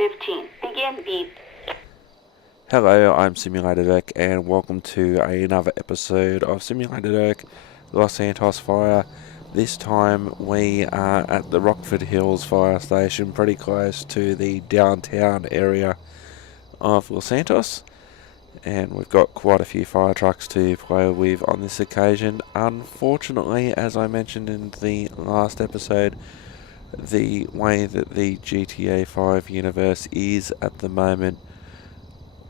15. Begin beep. Hello, I'm Simulated Erk, and welcome to another episode of Simulated Erk, Los Santos Fire. This time we are at the Rockford Hills Fire Station, pretty close to the downtown area of Los Santos, and we've got quite a few fire trucks to play with on this occasion. Unfortunately, as I mentioned in the last episode, the way that the GTA 5 universe is at the moment,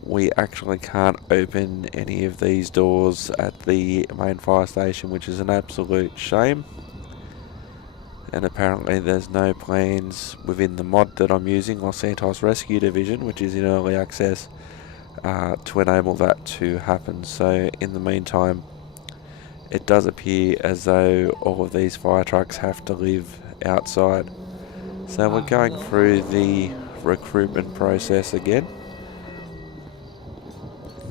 we actually can't open any of these doors at the main fire station, which is an absolute shame. And apparently there's no plans within the mod that I'm using, Los Santos Rescue Division, which is in early access, to enable that to happen. So in the meantime, it does appear as though all of these fire trucks have to live outside. So we're going through the recruitment process again.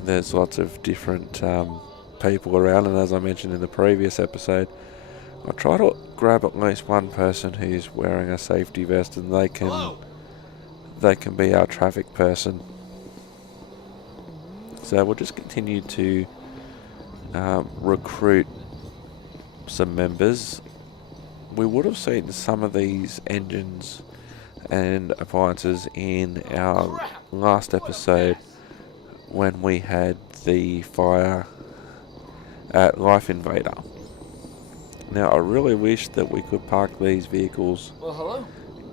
There's lots of different people around, and as I mentioned in the previous episode, I try to grab at least one person who's wearing a safety vest, and they can be our traffic person. So we'll just continue to recruit some members. We would have seen some of these engines and appliances in our last episode when we had the fire at Life Invader. Now, I really wish that we could park these vehicles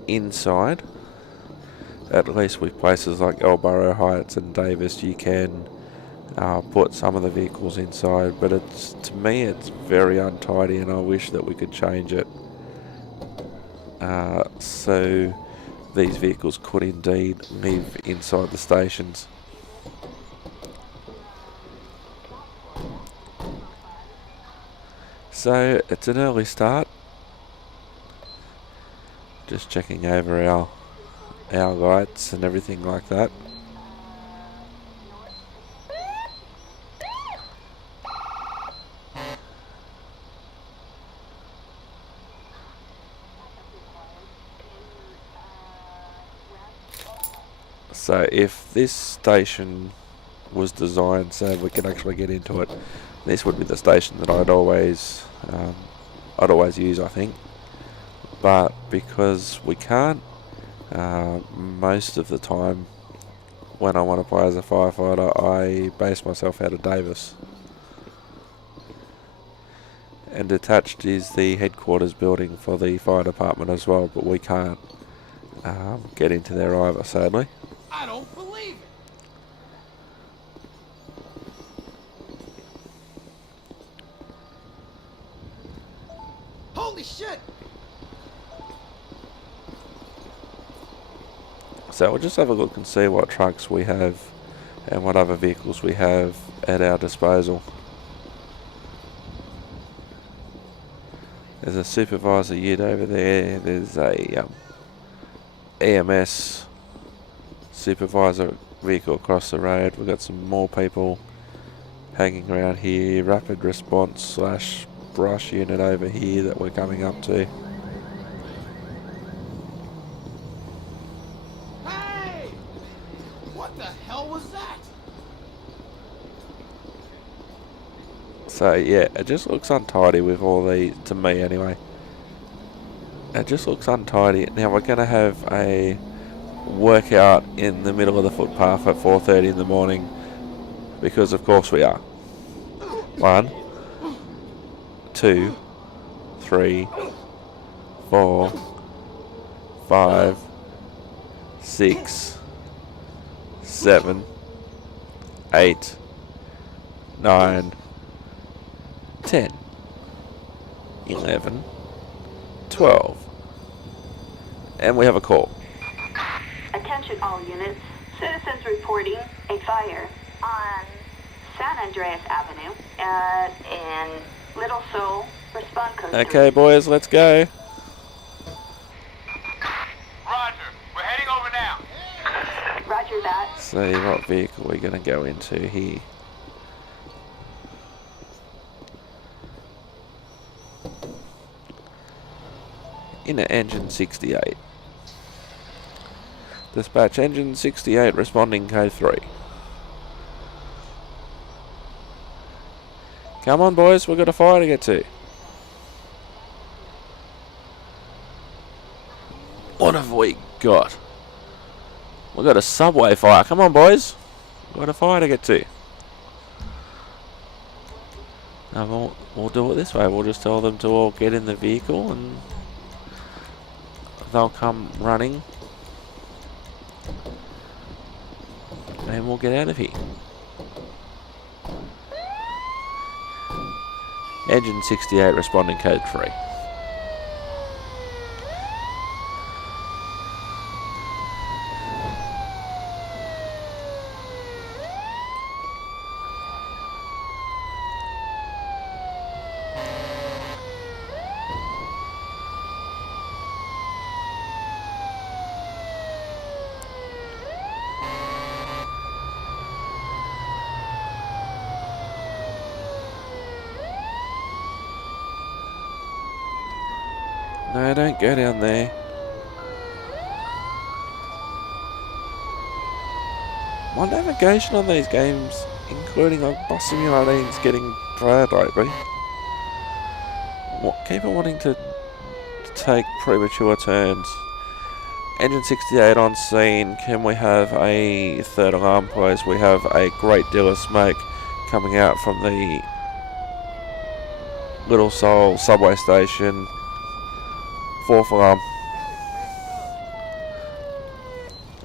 inside. At least with places like Elborough Heights and Davis, you can put some of the vehicles inside, but to me it's very untidy, and I wish that we could change it so these vehicles could indeed live inside the stations. So it's an early start. Just checking over our lights and everything like that. So if this station was designed so we can actually get into it, this would be the station that I'd always use, I think. But because we can't, most of the time when I want to play as a firefighter, I base myself out of Davis. And attached is the headquarters building for the fire department as well, but we can't get into there either, sadly. I don't believe it. Holy shit! So we'll just have a look and see what trucks we have and what other vehicles we have at our disposal. There's a supervisor unit over there. There's a EMS supervisor vehicle across the road. We've got some more people hanging around here. Rapid response / brush unit over here that we're coming up to. Hey! What the hell was that? So yeah, it just looks untidy with all the, to me anyway. It just looks untidy. Now we're going to have a workout in the middle of the footpath at 4:30 in the morning, because of course we are. 1, 2, 3, 4, 5, 6, 7, 8, 9, 10, 11, 12, and we have a call. Attention all units. Citizens reporting a fire on San Andreas Avenue in Little Seoul. Respond code 3. Okay, boys, let's go. Roger. We're heading over now. Roger that. See what vehicle we're going to go into here. In an engine 68. Dispatch engine 68 responding code 3. Come on boys, we've got a fire to get to. What have we got? We've got a subway fire. Come on boys, we've got a fire to get to. No, we'll do it this way. We'll just tell them to all get in the vehicle and they'll come running. And we'll get out of here. Engine 68 responding code 3. No, don't go down there. My navigation on these games, including on Bus Simulator, is getting bad lately. Keep on wanting to take premature turns. Engine 68 on scene. Can we have a third alarm, please? We have a great deal of smoke coming out from the Little Seoul subway station. Fourth alarm.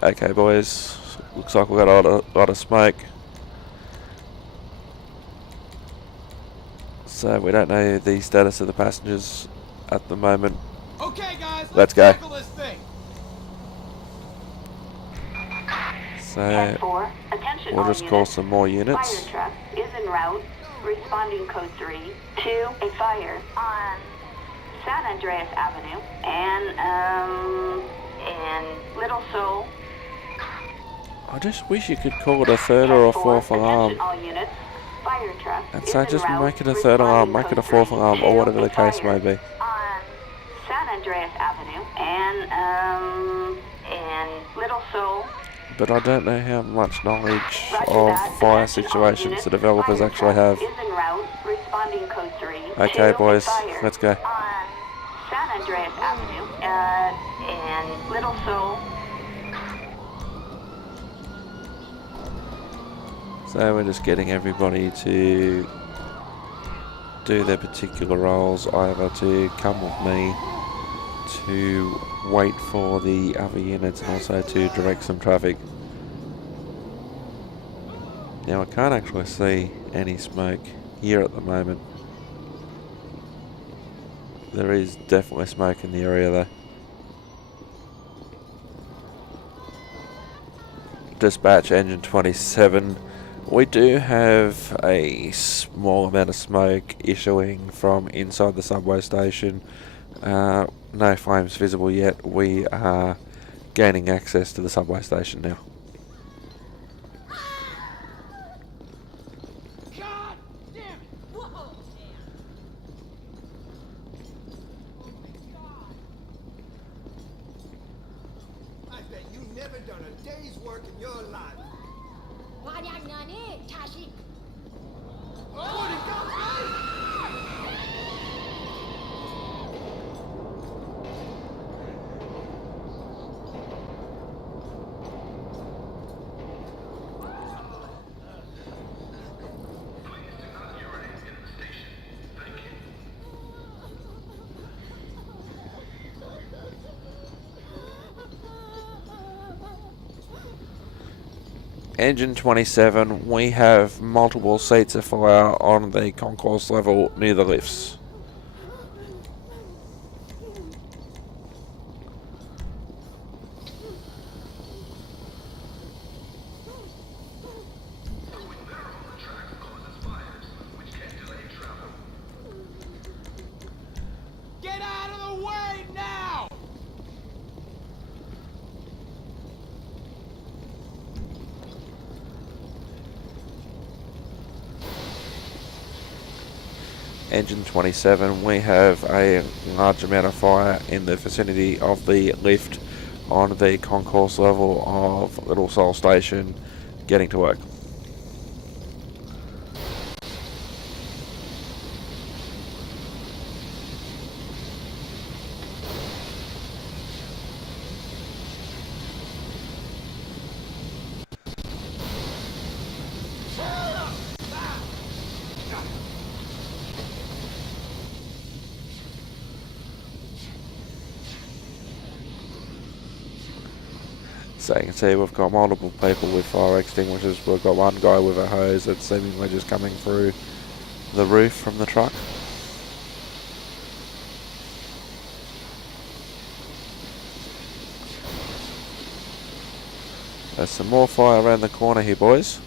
Okay boys, looks like we've got a lot of smoke. So we don't know the status of the passengers at the moment. Okay, guys, Let's go. tackle this thing. So 10-4, attention we'll all just call units. some more Fire units. truck is en route, responding code 3 to a fire on San Andreas Avenue and Little Seoul. I just wish you could call it a third or a 10-4, fourth alarm. attention all units. Fire truck And is so en just route, make it a third alarm, make it a fourth responding alarm, code or 3 whatever to the case fire may be. on San Andreas Avenue and Little Seoul. But I don't know how much knowledge Roger of that. fire Attention all situations units. the developers Fire actually truck have. is en route, responding code 3 Okay to boys, fire let's go. on San Andreas Avenue and Little Seoul. So we're just getting everybody to do their particular roles, either to come with me, to wait for the other units, and also to direct some traffic. Now I can't actually see any smoke here at the moment. There is definitely smoke in the area though. Dispatch engine 27. We do have a small amount of smoke issuing from inside the subway station. No flames visible yet. We are gaining access to the subway station now. God damn it! Whoa! I bet you never done a day's work in your life. Oh, it goes Engine 27, we have multiple seats of fire on the concourse level near the lifts. Get out of the way now! Engine 27, we have a large amount of fire in the vicinity of the lift on the concourse level of Little Seoul Station, getting to work. So you can see we've got multiple people with fire extinguishers. We've got one guy with a hose that's seemingly just coming through the roof from the truck. There's some more fire around the corner here, boys.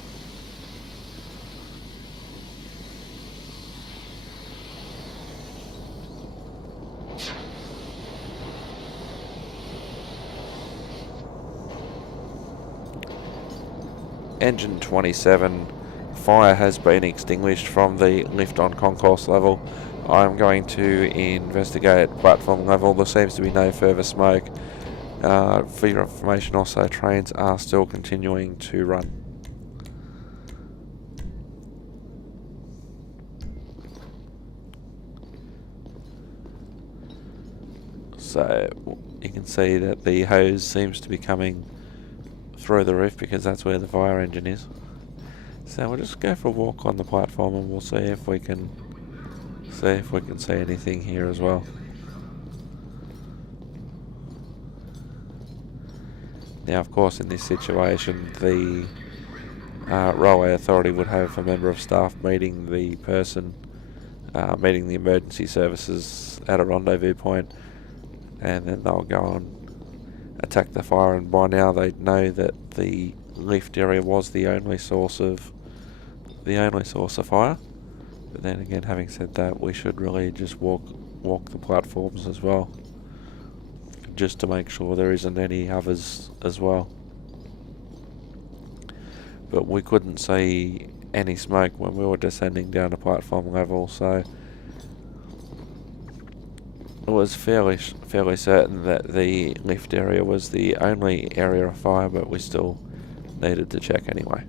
Engine 27, fire has been extinguished from the lift on concourse level. I'm going to investigate platform level. There seems to be no further smoke. For your information also, trains are still continuing to run. So you can see that the hose seems to be coming through the roof because that's where the fire engine is. So we'll just go for a walk on the platform and we'll see if we can see anything here as well. Now, of course, in this situation, the railway authority would have a member of staff meeting the person, meeting the emergency services at a rendezvous point, and then they'll go and attack the fire. And by now, they know that the lift area was the only source of fire. But then again, having said that, we should really just walk the platforms as well, just to make sure there isn't any others as well. But we couldn't see any smoke when we were descending down to platform level, so it was fairly certain that the lift area was the only area of fire, but we still needed to check anyway.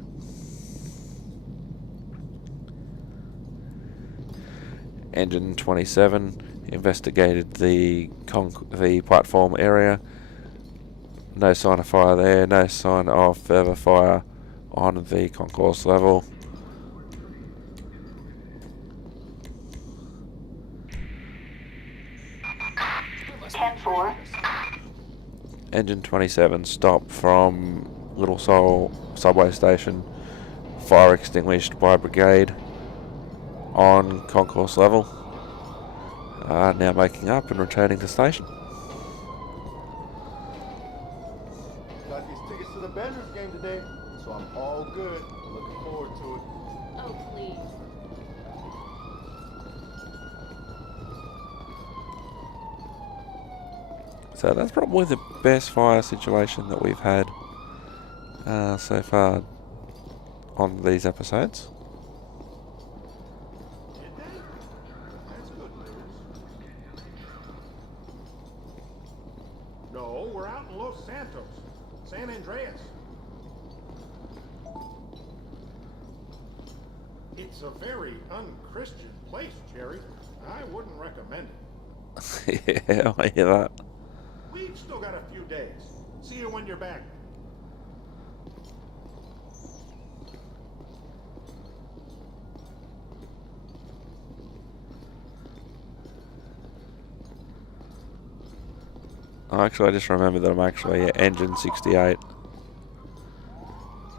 Engine 27 investigated the platform area. No sign of fire there, no sign of further fire on the concourse level. Engine 27 stopped from Little Seoul subway station, fire extinguished by brigade on concourse level. Now making up and returning to station. Got these tickets to the Benders game today, so I'm all good. Looking forward to it. Oh, please. So that's probably the best fire situation that we've had so far on these episodes. Did they? That's good news. No, we're out in Los Santos, San Andreas. It's a very unchristian place, Jerry. I wouldn't recommend it. Yeah, I hear that. We've still got a few days. See you when you're back. Oh, actually, I just remembered that I'm actually at engine 68.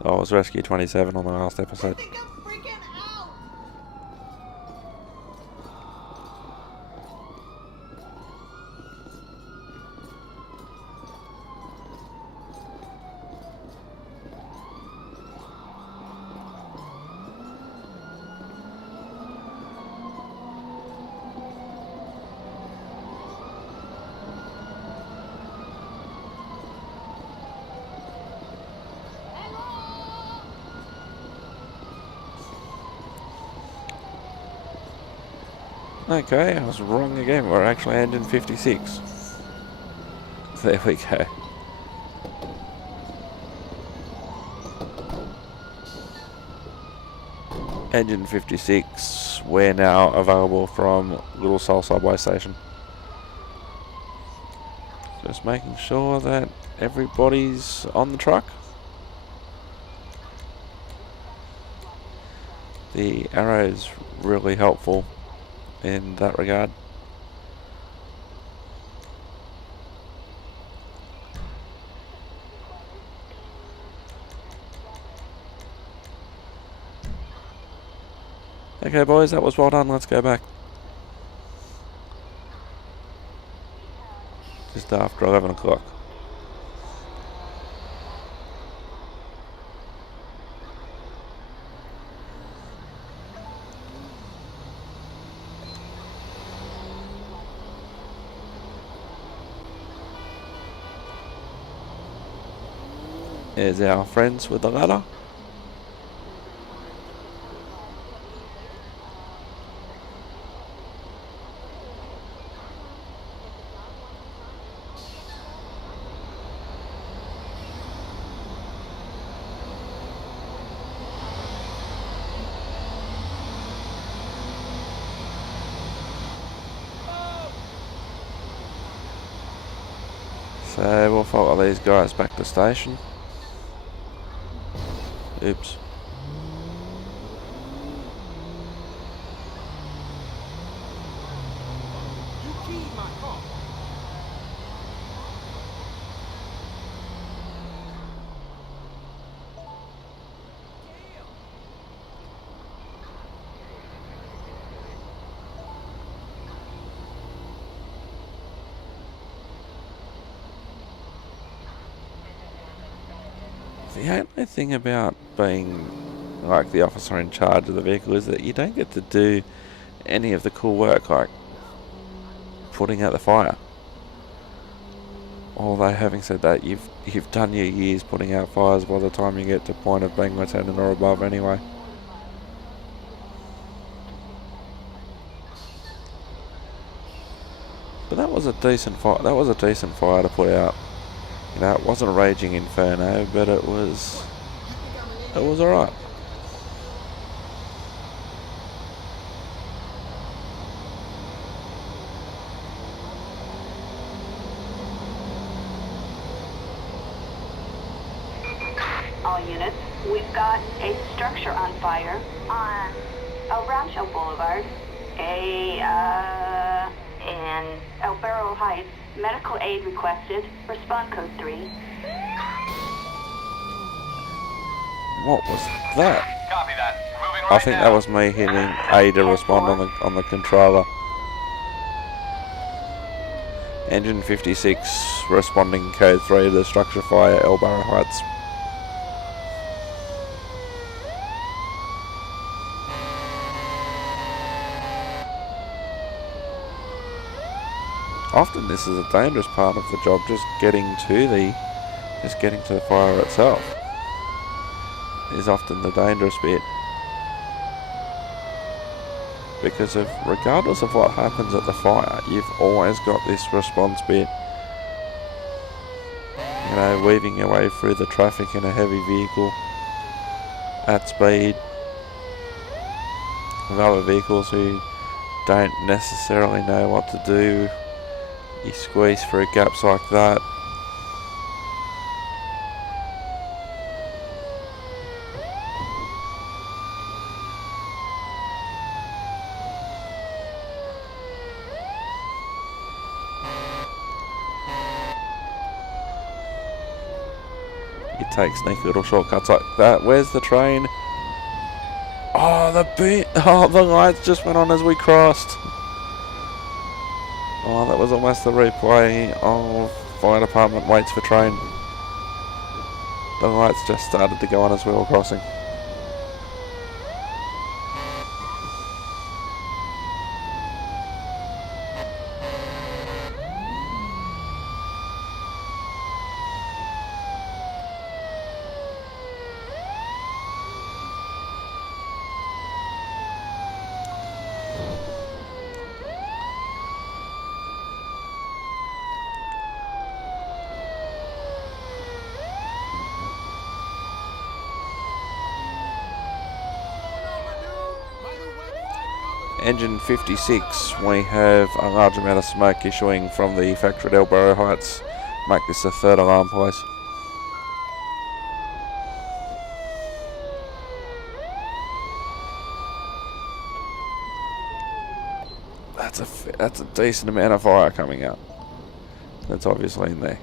I was rescue 27 on the last episode. I think I'm freaking out. Okay, I was wrong again. We're actually engine 56. There we go. Engine 56, we're now available from Little Seoul Subway Station. Just making sure that everybody's on the truck. The arrow's really helpful in that regard. Okay boys, that was well done, let's go back. Just after 11 o'clock. Here's our friends with the ladder. So we'll follow these guys back to station. Oops. You keyed my car. The only thing about being like the officer in charge of the vehicle is that you don't get to do any of the cool work like putting out the fire. Although having said that, you've done your years putting out fires by the time you get to point of being lieutenant or above anyway. But that was a decent fire. That was a decent fire to put out. You know, it wasn't a raging inferno, but it was alright. All units, we've got a structure on fire on El Rancho Boulevard, in El Barrel Heights. Medical aid requested. Respond code 3. What was that? Copy that. Moving right I think now. that was me hitting A to respond on the controller. Engine 56 responding code 3 to the structure fire, El Barrel Heights. Often this is a dangerous part of the job, just getting to the fire itself is often the dangerous bit. Because regardless of what happens at the fire, you've always got this response bit. You know, weaving your way through the traffic in a heavy vehicle at speed with other vehicles who don't necessarily know what to do. You squeeze through gaps like that. You take sneaky little shortcuts like that. Where's the train? Oh, the lights just went on as we crossed. Oh, that was almost the replay of fire department waits for train. The lights just started to go on as we were crossing. Engine 56, we have a large amount of smoke issuing from the factory at El Barro Heights. Make this the third alarm, please. That's a decent amount of fire coming out. That's obviously in there.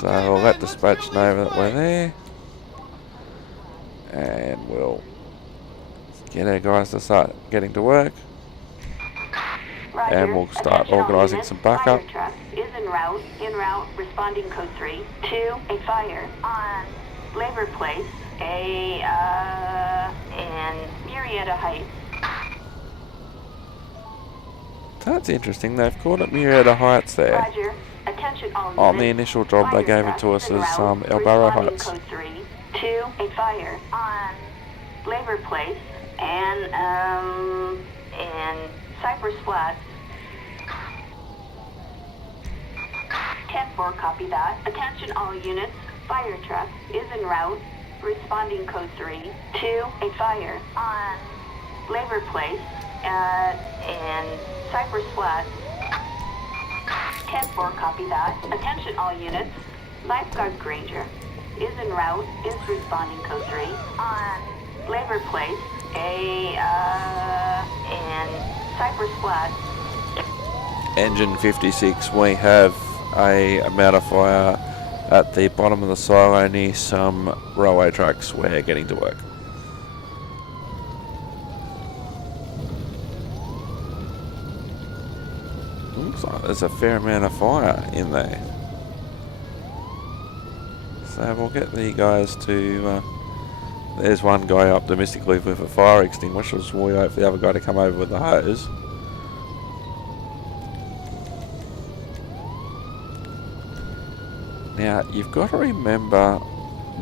So we'll let dispatch know that we're there. And we'll get our guys to start getting to work. Roger. And we'll start Attention all organising units. some backup. Fire truck is en route, responding code 3 to a fire on Labor Place, and Murrieta Heights. That's interesting, they've called it Murrieta Heights there. Roger. Attention all units. On the initial job they gave it to us as El Barro Heights. Code 3 to a fire on Labor Place and Cypress Flats. 10-4, copy that. Attention all units. Fire truck is en route, responding code 3 to a fire on Labor Place and Cypress Flats. 10-4, copy that. Attention all units. Lifeguard Granger is en route, is responding code 3 on Labor Place, and Cypress Flats. Engine 56, we have a amount of fire at the bottom of the silo near some railway tracks. We're getting to work. Looks like there's a fair amount of fire in there. So we'll get the guys to... there's one guy optimistically with a fire extinguisher, so we wait for the other guy to come over with the hose. Now, you've got to remember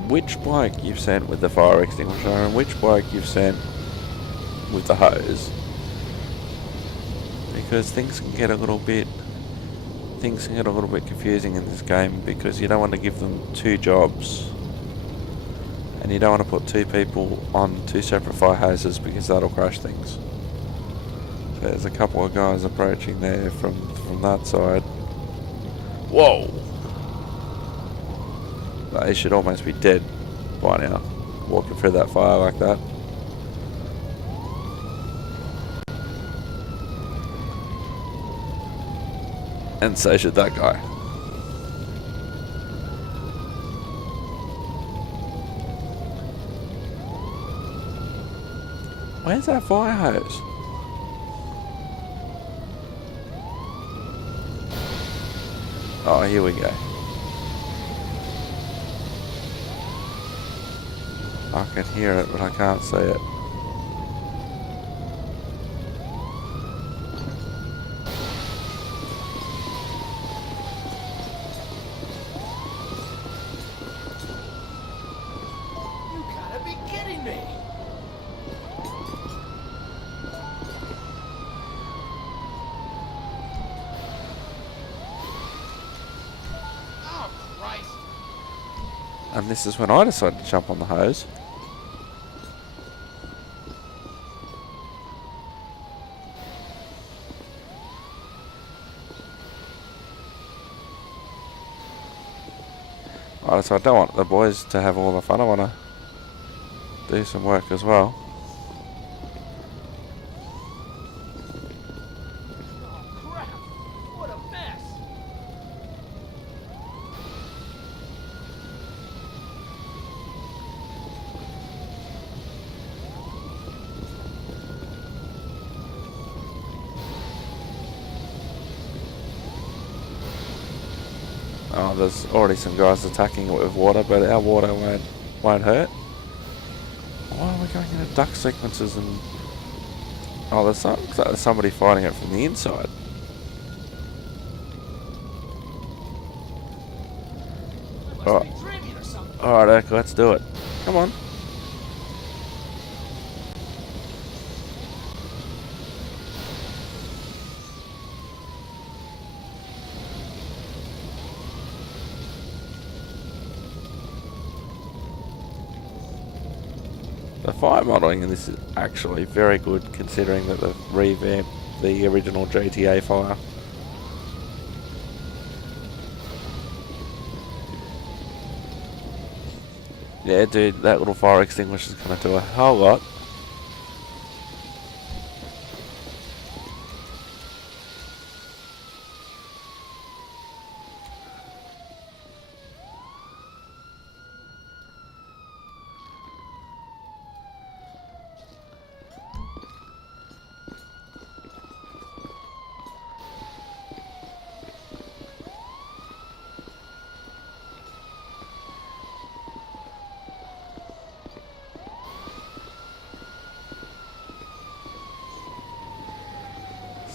which bloke you've sent with the fire extinguisher and which bloke you've sent with the hose. Because things can get a little bit confusing in this game, because you don't want to give them two jobs. And you don't want to put two people on two separate fire hoses, because that'll crash things. There's a couple of guys approaching there from that side. Whoa! They should almost be dead by now, walking through that fire like that. And so should that guy. Where's that fire hose? Oh, here we go. I can hear it, but I can't see it. You gotta be kidding me! Oh, Christ! And this is when I decided to jump on the hose. So I don't want the boys to have all the fun. I want to do some work as well. Oh, crap! What a mess! Oh, there's already some guys attacking it with water, but our water won't hurt. Why are we going into duck sequences and... Oh, there's somebody fighting it from the inside. I Oh. must be dreaming or something. Alright, Erk, let's do it. Come on. The fire modelling in this is actually very good, considering that they've revamped the original GTA fire. Yeah, dude, that little fire extinguisher is going to do a whole lot.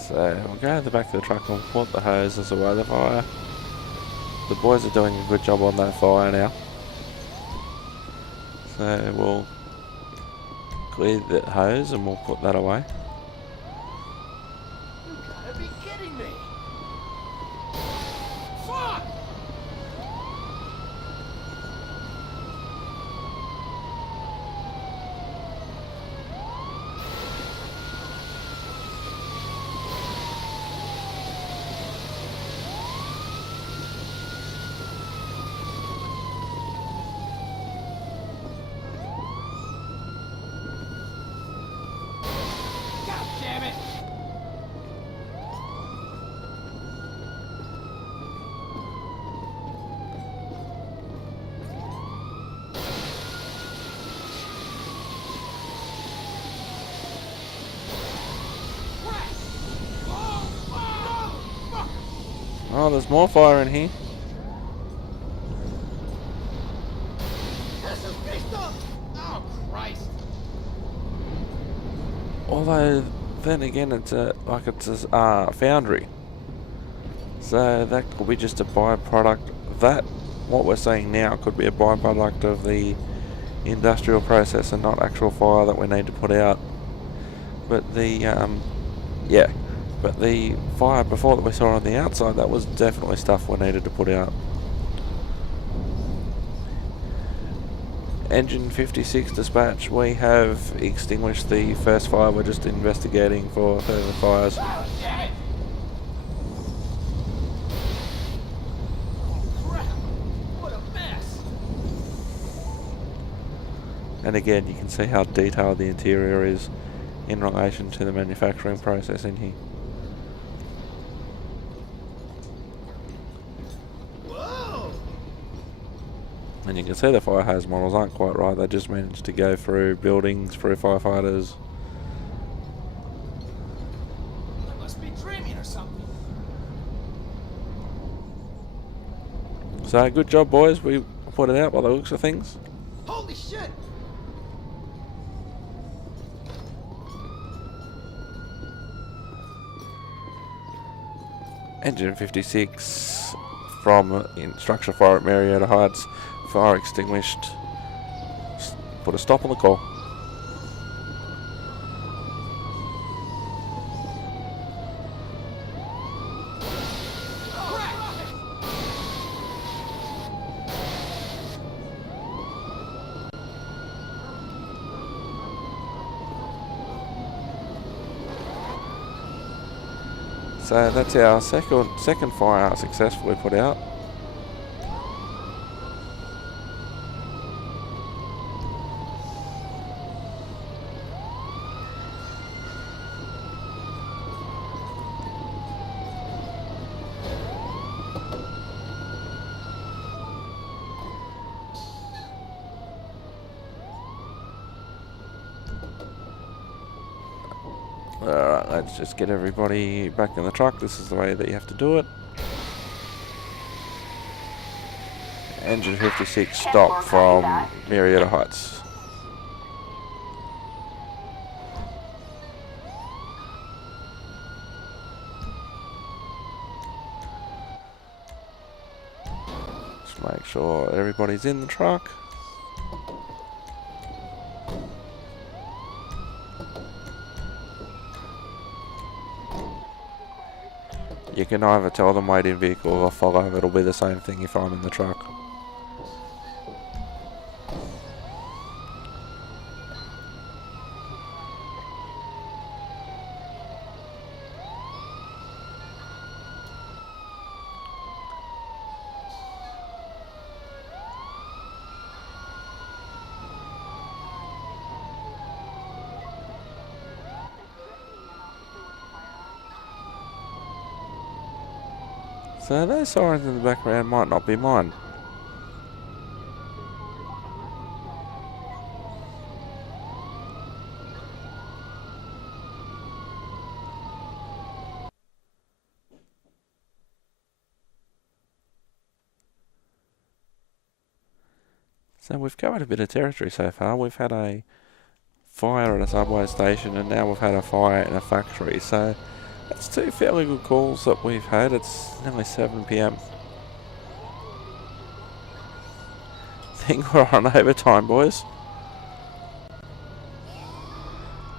So we'll go to the back of the truck and put the hoses away the fire. The boys are doing a good job on that fire now. So we'll clear the hose and we'll put that away. You gotta be kidding me! Fuck! God damn it! Crap! Oh, fuck! Oh, there's more fire in here. Jesucristo! Oh, Christ! Although, then again, it's a foundry. So that could be just a byproduct. That, what we're saying now, could be a byproduct of the industrial process and not actual fire that we need to put out. But the, but the fire before that we saw on the outside, that was definitely stuff we needed to put out. Engine 56 dispatch, we have extinguished the first fire. We're just investigating for further fires. Oh, damn it! Oh, crap! What a mess! And again, you can see how detailed the interior is in relation to the manufacturing process in here. Whoa! And you can see the fire hose models aren't quite right. They just managed to go through buildings, through firefighters. I must be dreaming or something. So good job, boys. We put it out by the looks of things. Holy shit! Engine 56 from structure fire at Marietta Heights. Fire extinguished. Put a stop on the call. So that's our second fire successfully put out. Alright, let's just get everybody back in the truck. This is the way that you have to do it. Engine 56 stop from Marietta Heights. Just make sure everybody's in the truck. You can either tell them wait in vehicle or follow. It'll be the same thing if I'm in the truck. So those sirens in the background might not be mine. So we've covered a bit of territory so far. We've had a fire at a subway station, and now we've had a fire in a factory. So that's two fairly good calls that we've had. It's nearly 7 PM. I think we're on overtime, boys.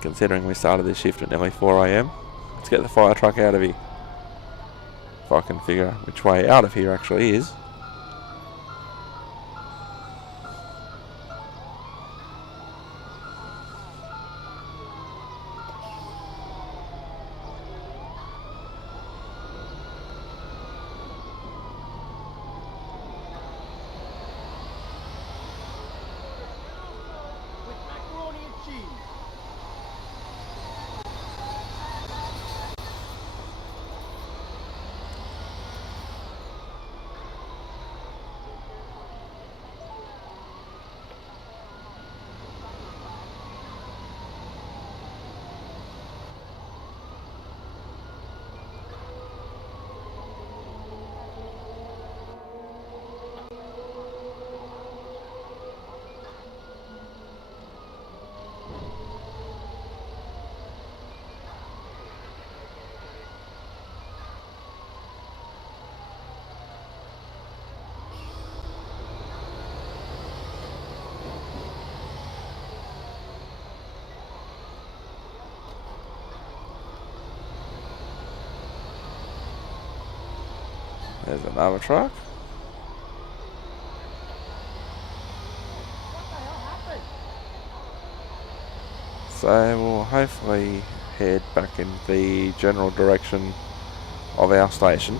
Considering we started this shift at nearly 4 AM. Let's get the fire truck out of here. If I can figure which way out of here actually is. With macaroni and cheese. There's another truck. What the hell happened? So we'll hopefully head back in the general direction of our station.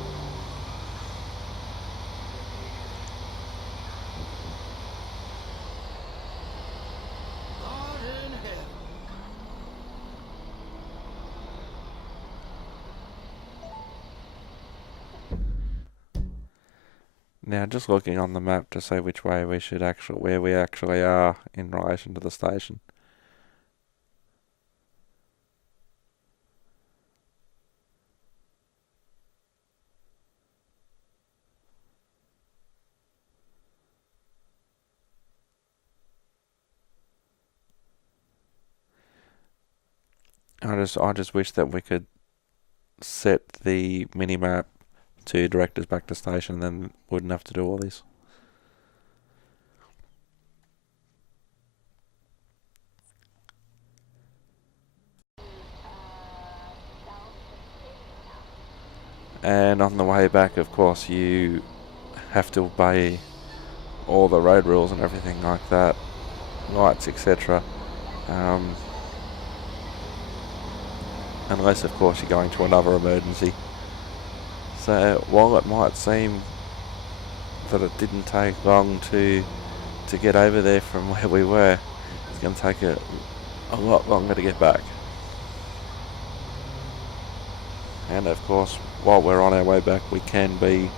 God in heaven. Now, just looking on the map to see which way we should where we actually are in relation to the station. I just wish that we could set the mini map to direct us back to station, then wouldn't have to do all this. And on the way back, of course, you have to obey all the road rules and everything like that, lights, etc. Unless, of course, you're going to another emergency. So while it might seem that it didn't take long to get over there from where we were, it's going to take a lot longer to get back. And of course, while we're on our way back, we can be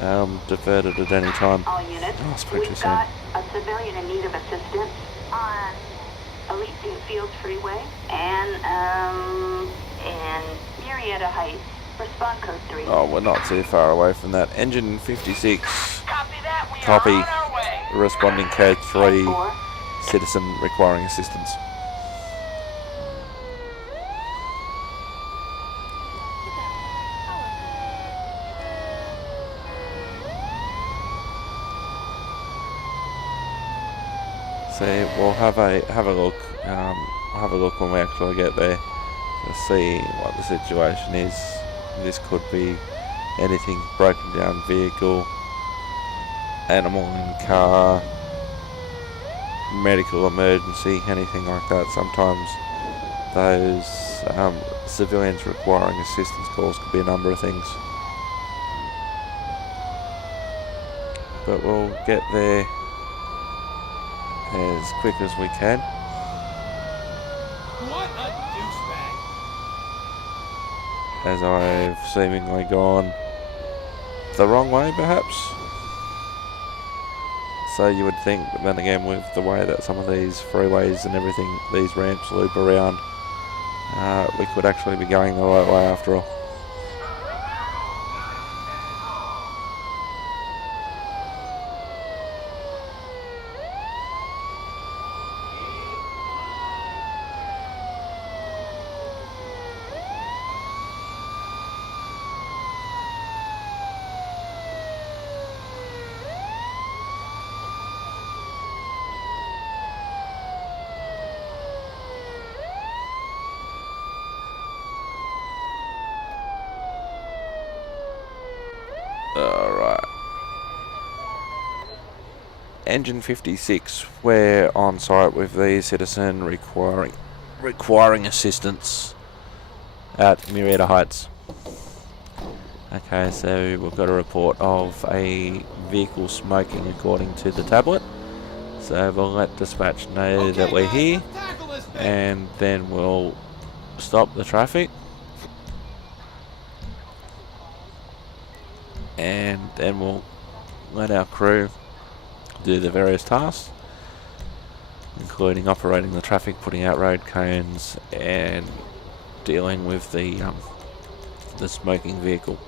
diverted at any time. All units, Oh, I spoke too we've soon. got a civilian in need of assistance on Elysian Fields Freeway and Murrieta Heights. Respond code 3. Oh, we're not too far away from that. Engine 56, Copy that. We Copy. are on our way. responding code 3, 4. citizen requiring assistance. So we'll have a look. We'll have a look when we actually get there to see what the situation is. This could be anything: broken down vehicle, animal in car, medical emergency, anything like that. Sometimes those civilians requiring assistance calls could be a number of things. But we'll get there as quick as we can. What a douchebag. As I've seemingly gone the wrong way, perhaps. So you would think, but then again, with the way that some of these freeways and everything, these ramps loop around, we could actually be going the right way after all. Alright. Engine 56, we're on site with the citizen requiring assistance at Marietta Heights. Okay, so we've got a report of a vehicle smoking according to the tablet. So we'll let dispatch know that we're here, and then we'll stop the traffic. And then we'll let our crew do the various tasks, including operating the traffic, putting out road cones, and dealing with the smoking vehicle.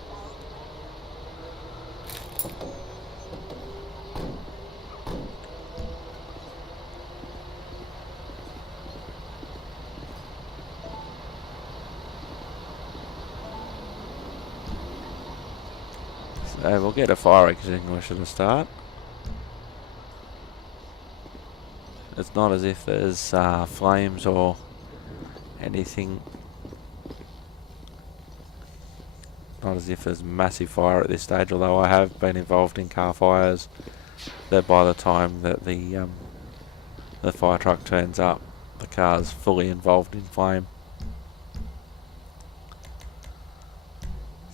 So we'll get a fire extinguisher to start. It's not as if there's flames or anything. Not as if there's massive fire at this stage, although I have been involved in car fires that by the time that the fire truck turns up, the car's fully involved in flame.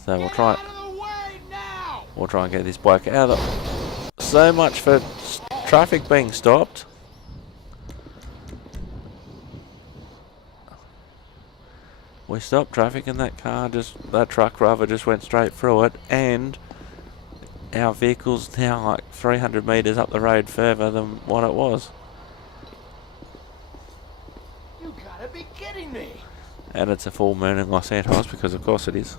So we'll try and get this bloke out of the... So much for traffic being stopped. We stopped traffic and that truck just went straight through it, and our vehicle's now like 300 metres up the road further than what it was. You gotta be kidding me! And it's a full moon in Los Santos, because of course it is.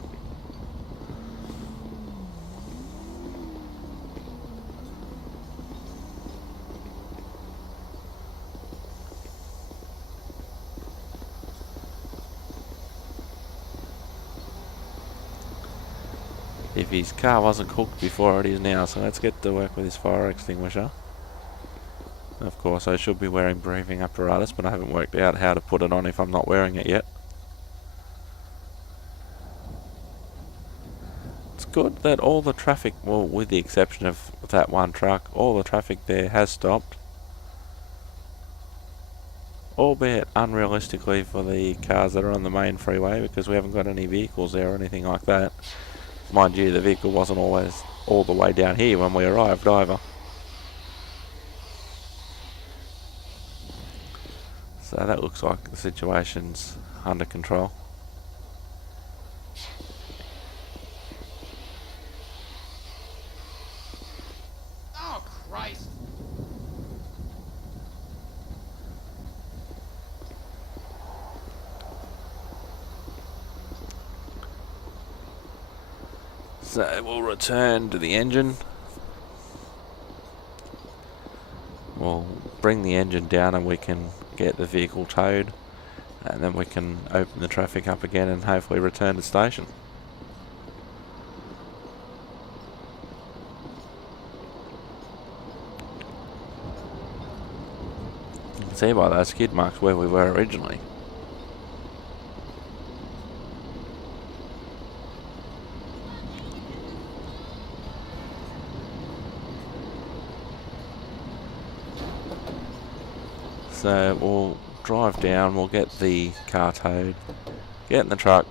If his car wasn't cooked before, it is now, so let's get to work with his fire extinguisher. Of course, I should be wearing breathing apparatus, but I haven't worked out how to put it on if I'm not wearing it yet. It's good that all the traffic, well, with the exception of that one truck, all the traffic there has stopped. Albeit unrealistically for the cars that are on the main freeway, because we haven't got any vehicles there or anything like that. Mind you, the vehicle wasn't always all the way down here when we arrived either. So that looks like the situation's under control. Oh, Christ! So we'll return to the engine. We'll bring the engine down and we can get the vehicle towed, and then we can open the traffic up again and hopefully return to station. You can see by those skid marks where we were originally. So we'll drive down, we'll get the car towed, get in the truck.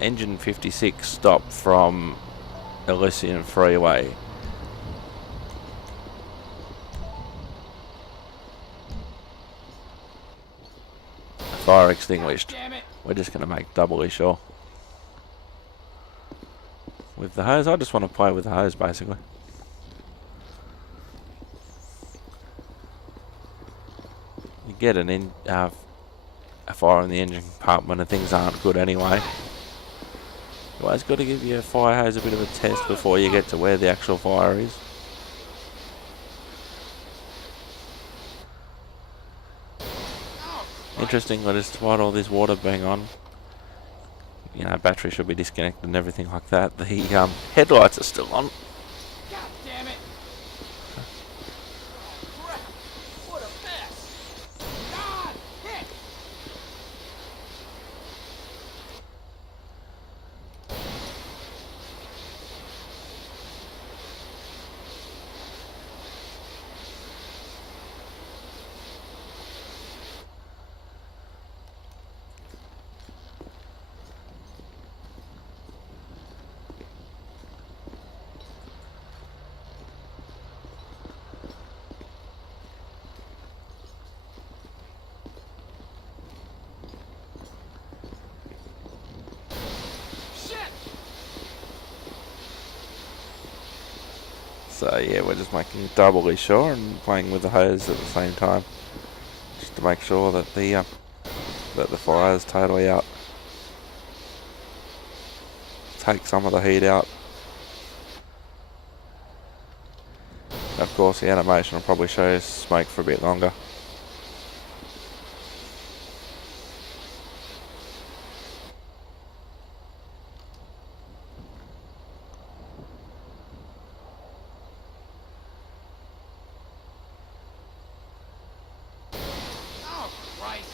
Engine 56 stopped from Elysian Freeway. Fire extinguished. Damn it! We're just going to make doubly sure. With the hose, I just want to play with the hose basically. You get a fire in the engine compartment and things aren't good anyway. You always got to give your fire hose a bit of a test before you get to where the actual fire is. Interestingly, despite all this water being on, you know, battery should be disconnected and everything like that, the headlights are still on. God damn it! Oh, crap! What a mess! God! Hit! So yeah, we're just making doubly sure and playing with the hose at the same time, just to make sure that the fire is totally out. Take some of the heat out. Of course, the animation will probably show smoke for a bit longer. Oh, Christ!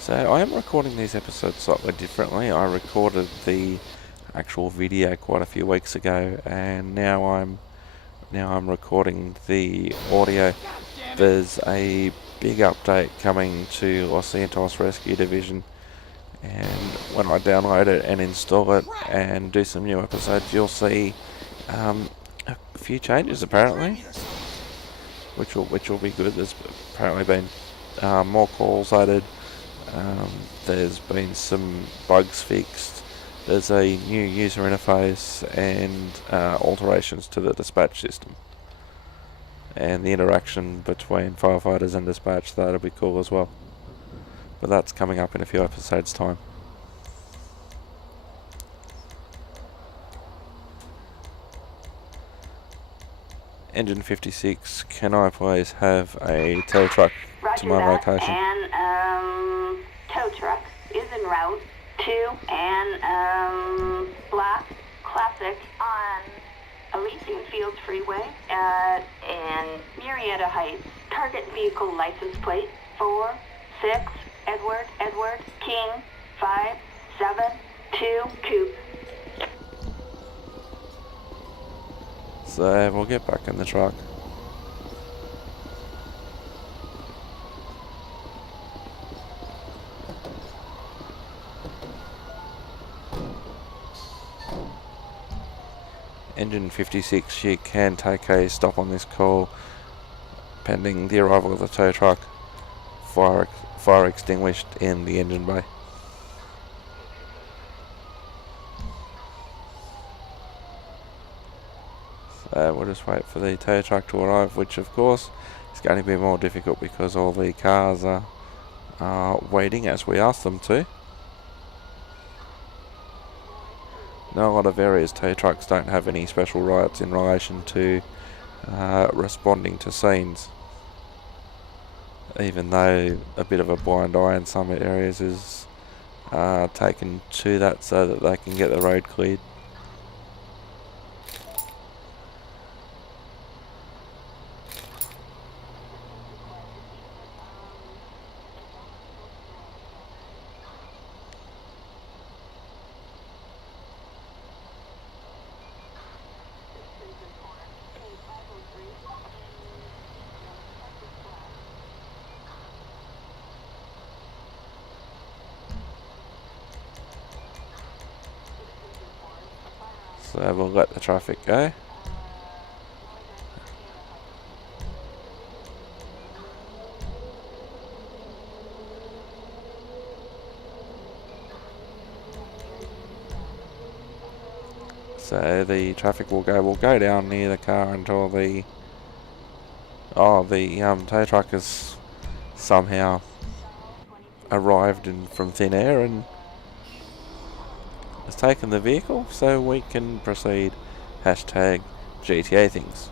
So I am recording these episodes slightly differently. I recorded the actual video quite a few weeks ago, and now I'm recording the audio. God damn it! There's a big update coming to Los Santos Rescue Division, and when I download it and install it and do some new episodes, you'll see a few changes apparently, which will be good. There's apparently been more calls added. There's been some bugs fixed. There's a new user interface and alterations to the dispatch system. And the interaction between firefighters and dispatch, that'll be cool as well. But that's coming up in a few episodes' time. Engine 56, can I please have a tow truck to Roger my that. location? And, tow truck is en route to an, black classic on Elysian Fields Freeway in Murrieta Heights. Target vehicle license plate 46 Edward King 572 Coupe. So we'll get back in the truck. Engine 56, you can take a stop on this call pending the arrival of the tow truck. Fire extinguished in the engine bay. So we'll just wait for the tow truck to arrive, which of course is going to be more difficult because all the cars are waiting as we ask them to. Now a lot of areas tow trucks don't have any special rights in relation to responding to scenes, even though a bit of a blind eye in some areas is taken to that so that they can get the road cleared. So we'll let the traffic go. So the traffic will go down near the car until the tow truck has somehow arrived from thin air and has taken the vehicle, so we can proceed. Hashtag GTA things.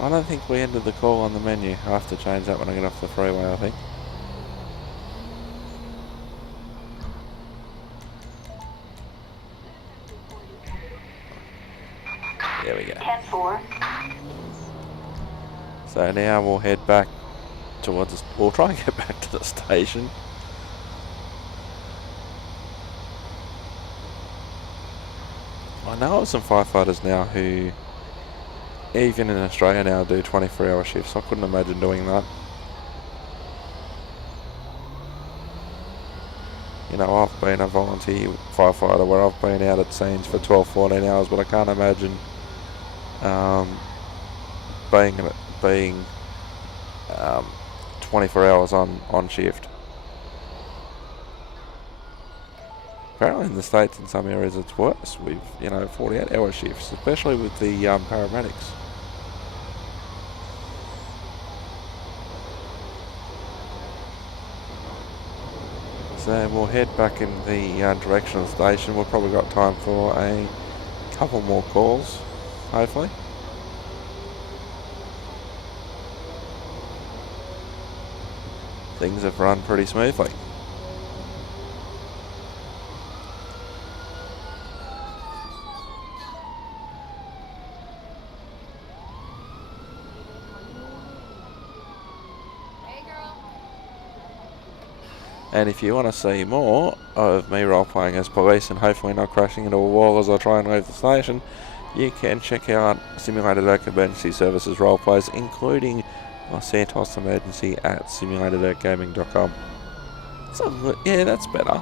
I don't think we ended the call on the menu. I have to change that when I get off the freeway, I think. There we go. 10-4. So now we'll head back towards. We'll try and get back to the station. I know of some firefighters now who, even in Australia now, do 24-hour shifts. I couldn't imagine doing that. You know, I've been a volunteer firefighter where I've been out at scenes for 12, 14 hours, but I can't imagine being 24 hours on shift. Apparently in the States, in some areas, it's worse with, 48-hour shifts, especially with the paramedics. So we'll head back in the direction of the station. We've probably got time for a couple more calls, hopefully. Things have run pretty smoothly. Hey, girl. And if you want to see more of me role-playing as police and hopefully not crashing into a wall as I try and leave the station, you can check out Simulated Erk Emergency Services roleplays, including my Santos emergency at simulatederkgaming.com. So, yeah, that's better.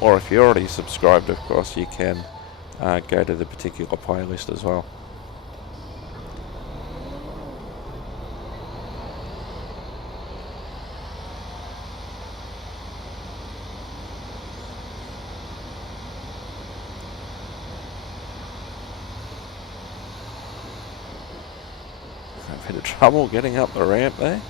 Or if you're already subscribed, of course, you can go to the particular playlist as well. A bit of trouble getting up the ramp there.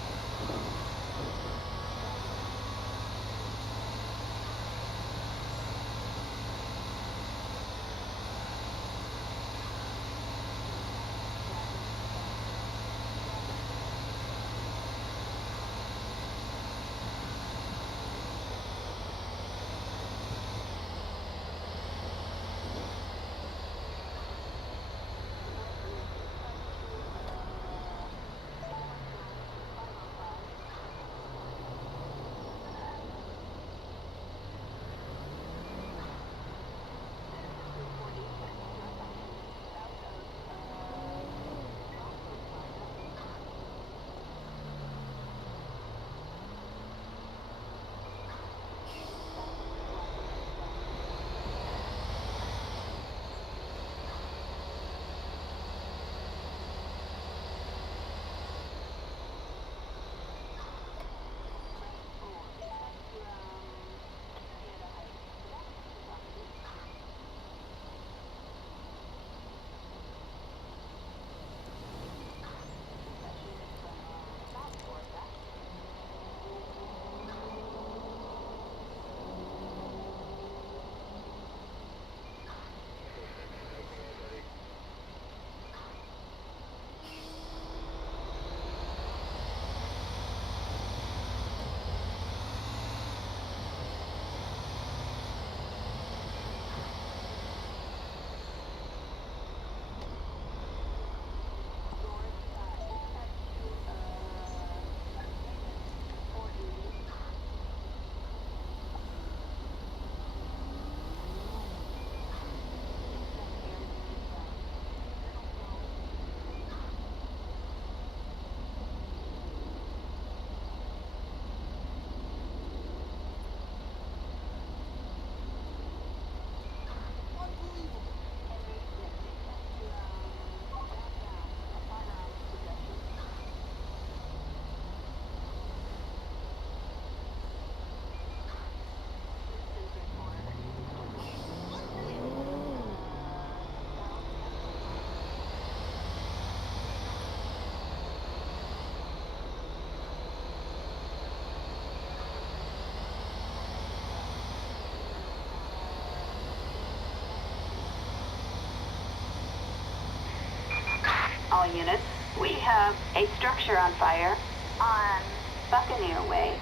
units. We have a structure on fire on Buccaneer Way.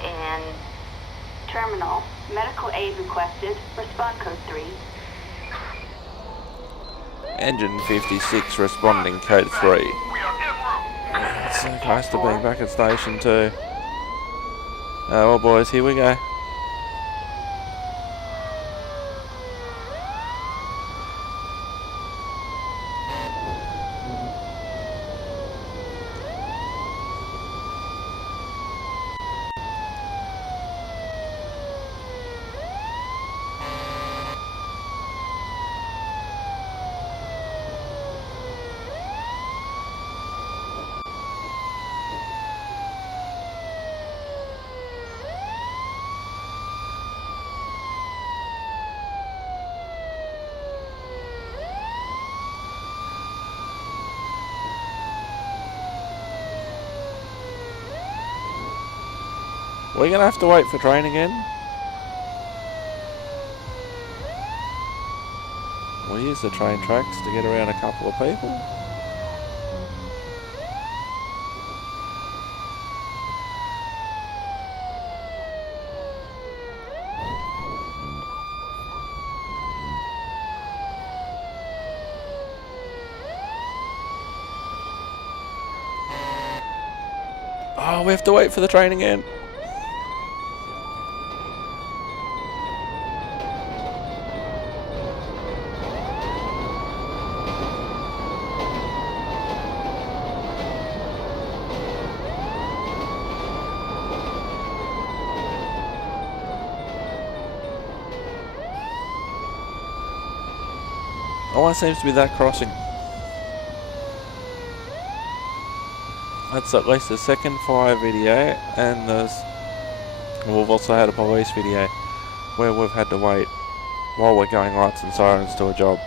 And terminal. Medical aid requested. Respond code 3. Engine 56 responding code 3. It's so close to being back at station 2. Well boys, here we go. We're gonna have to wait for train again. We'll use the train tracks to get around a couple of people. Oh, we have to wait for the train again. Always seems to be that crossing. That's at least the second fire video, and we've also had a police video where we've had to wait while we're going lights and sirens to a job.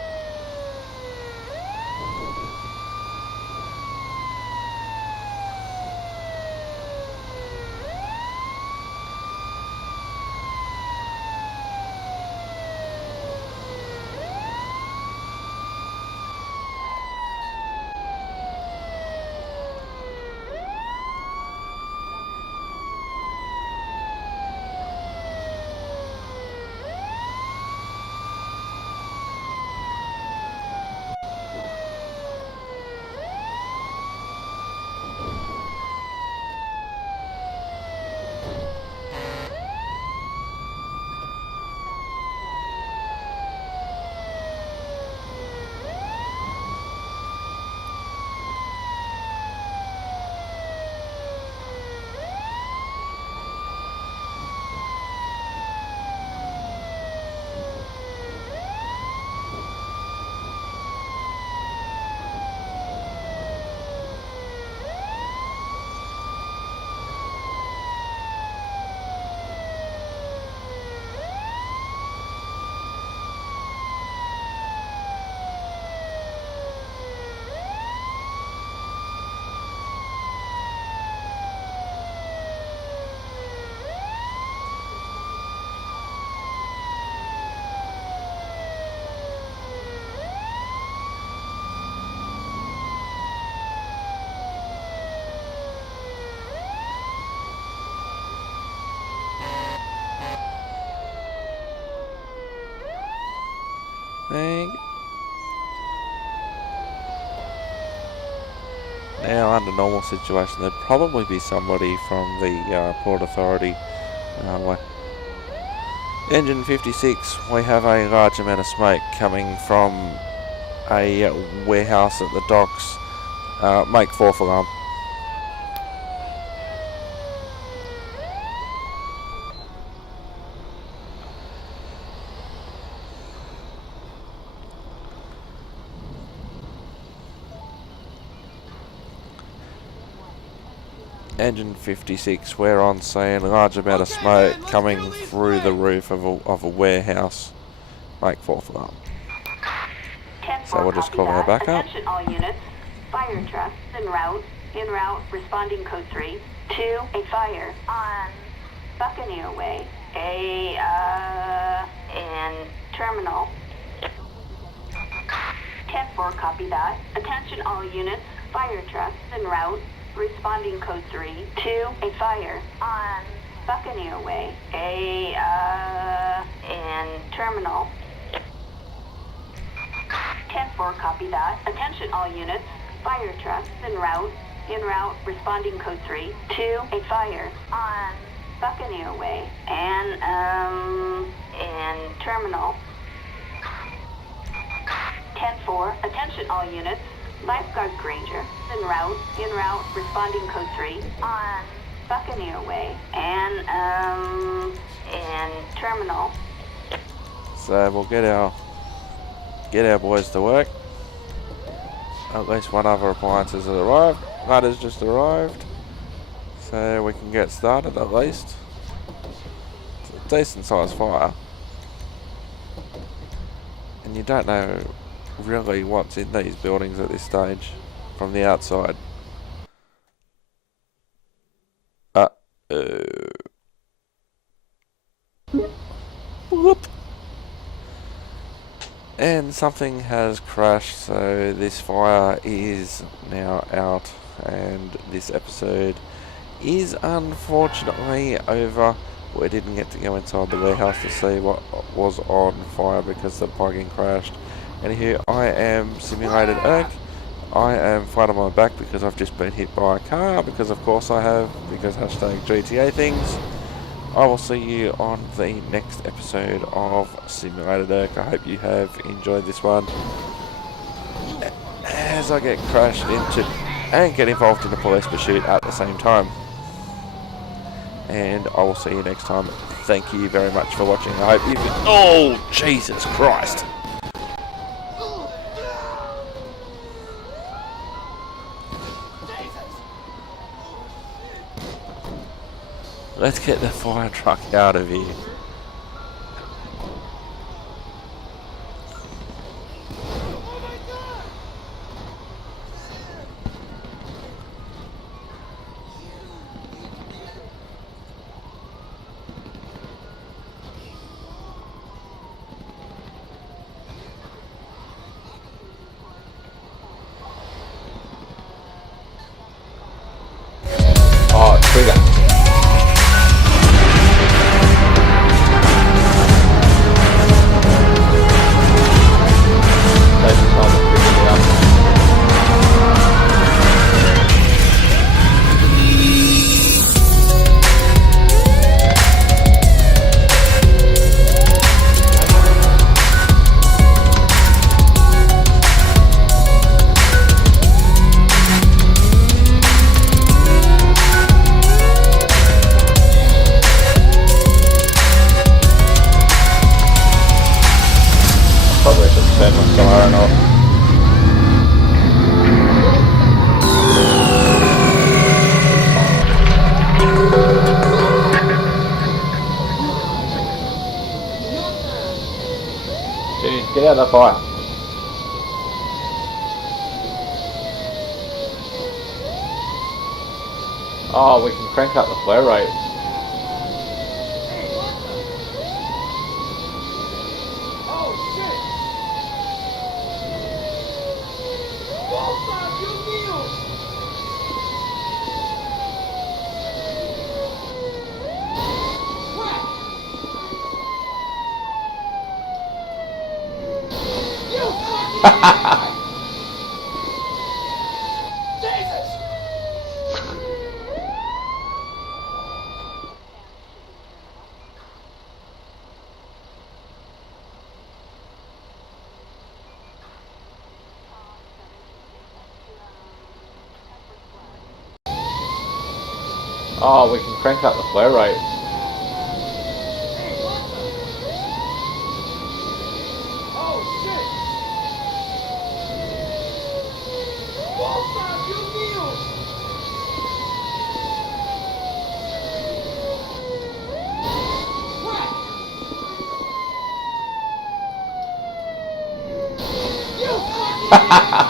Now, under normal situation, there'd probably be somebody from the Port Authority. Engine 56, we have a large amount of smoke coming from a warehouse at the docks. Make 4th alarm. Engine 56, we're on scene. Large amount of smoke coming through the roof of a warehouse. Make 4th alarm. So we'll just call her back up. Attention all units. Fire truck en route, responding code 3 to a fire on Buccaneer Way. And terminal. 10-4, copy that. Attention all units, fire trucks en route, responding code 3 to a fire on Buccaneer Way, in Terminal. 10-4, copy that. Attention all units, fire trucks en route, responding code 3 to a fire on Buccaneer Way, and, in Terminal. 10-4, attention all units, lifeguard Granger, en route, responding code 3 on Buccaneer Way, and, in Terminal. So we'll get our boys to work. At least one other appliance has arrived. Ladder's just arrived. So we can get started at least. It's a decent sized fire. And you don't know really what's in these buildings at this stage from the outside. Whoop. And something has crashed, so this fire is now out, and this episode is unfortunately over. We didn't get to go inside the warehouse to see what was on fire because the plug-in crashed. Anywho, I am Simulated Erk. I am flat on my back because I've just been hit by a car, because of course I have, because hashtag GTA things. I will see you on the next episode of Simulated Erk. I hope you have enjoyed this one. As I get crashed into and get involved in a police pursuit at the same time. And I will see you next time. Thank you very much for watching. I hope you've... Oh, Jesus Christ. Let's get the fire truck out of here. Oh, trigger. Probably should turn my siren off. Dude, get out of the fire. Oh, we can crank up the flow rate. Oh, we can crank up the flow rate. Ha ha ha!